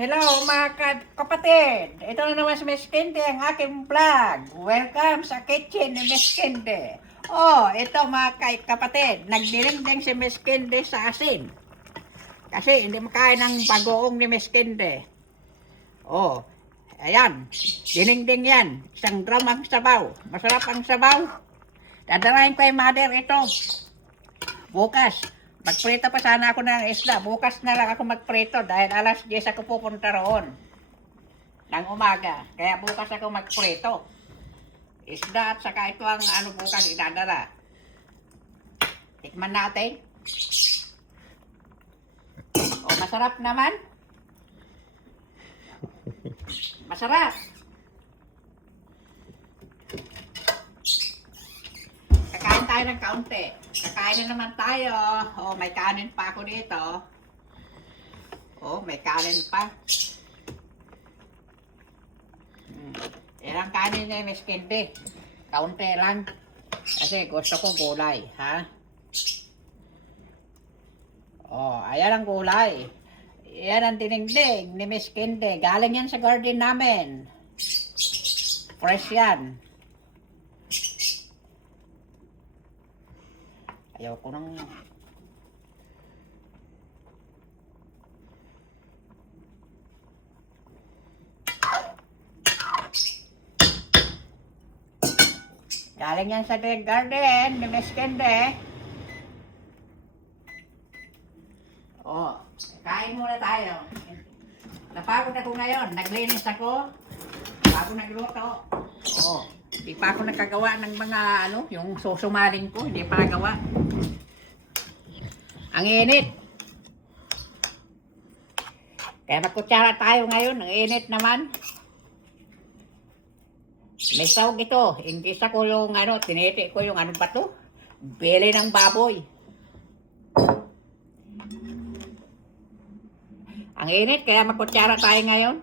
Hello mga kapatid! Ito na naman si Miss Kende, ang aking vlog. Welcome sa kitchen ni Miss Kende. Oh, ito mga kapatid, nagdilingding si Miss Kende sa asin. Kasi hindi makain ng bagoong ni Miss Kende. Oh, ayan, dilingding yan. Isang drum ang sabaw. Masarap ang sabaw. Dadarahin ko yung mother ito. Bukas. Magprito pa sana ako ng isda. Bukas na lang ako magprito dahil alas 10 ako pupunta roon ng umaga. Kaya bukas ako magprito. Isda at saka ito ang bukas idadala. Tikman natin. O, masarap naman. Masarap. Kakain tayo ng kaunti. Kakain na naman tayo. Oh, may kanin pa ako dito. Oh, may kanin pa. Ilang kanin na Miss Kende. Kaunti lang. Kasi gusto ko gulay, ha? Oh, ayan ang gulay. Yan ang dinigdig ni Miss Kende. Galing yan sa garden namin. Fresh yan. Ayaw ko nang... Galing yan sa garden ni Miss Kende. Oh, kain muna tayo. Napagod ako ngayon. Naglinis ako. Bago nagluto. Oh, di pa ako nakagawa ng mga yung susumaling ko. Hindi pa nagawa. Ang init. Kaya magkutsara tayo ngayon. Ang init naman. May sahog ito. Ingkis ako yung tiniti ko yung pa to? Bili ng baboy. Ang init. Kaya magkutsara tayo ngayon.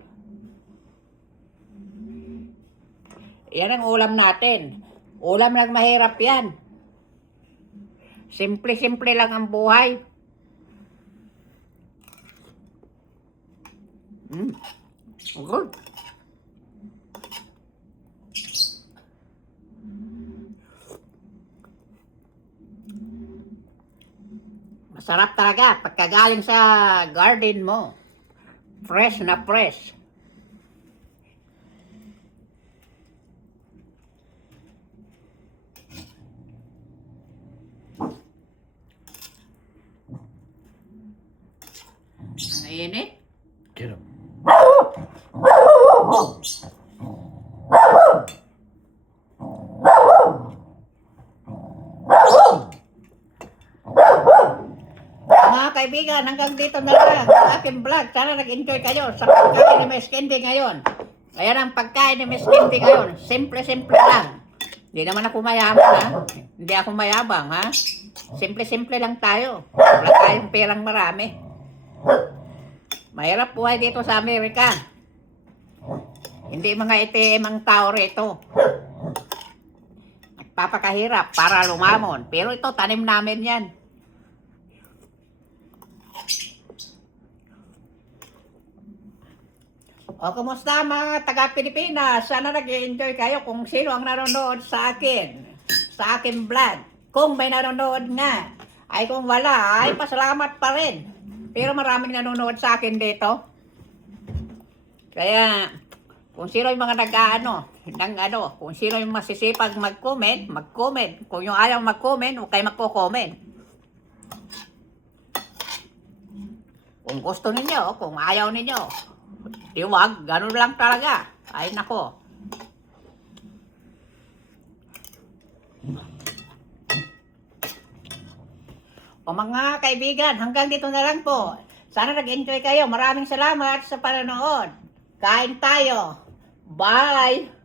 Yan ang ulam natin. Ulam lang mahirap yan. Simple-simple lang ang buhay. Good. Masarap talaga pagkagaling sa garden mo. Fresh na fresh. Ang init. Get him. Mga kaibigan, hanggang dito na lang ang aking vlog. Sana nag-enjoy kayo sa pagkain ni Miss Kende ngayon. Ayan ang pagkain ni Miss Kende ngayon. Simple-simple lang. Hindi naman ako mayaman, ha? Hindi ako mayabang, ha? Simple-simple lang tayo. Wala tayong perang marami. Mahirap buhay dito sa Amerika. Hindi mga ATM ang tao rito. Nagpapakahirap para lumamon. Pero ito, tanim namin yan. O, kumusta mga taga-Pilipinas? Sana nag-enjoy kayo kung sino ang nanonood sa akin. Sa akin vlog. Kung may nanonood nga. Ay kung wala, ay pasalamat pa rin. Pero maraming nanonood sa akin dito. Kaya, kung sino yung mga kung sino yung masisipag mag-comment, mag-comment. Kung yung ayaw mag-comment, huwag kayo magko-comment. Kung gusto ninyo, kung ayaw ninyo, di wag, ganun lang talaga. Ay nako. O mga kaibigan, hanggang dito na lang po. Sana nag-enjoy kayo. Maraming salamat sa panonood. Kain tayo. Bye!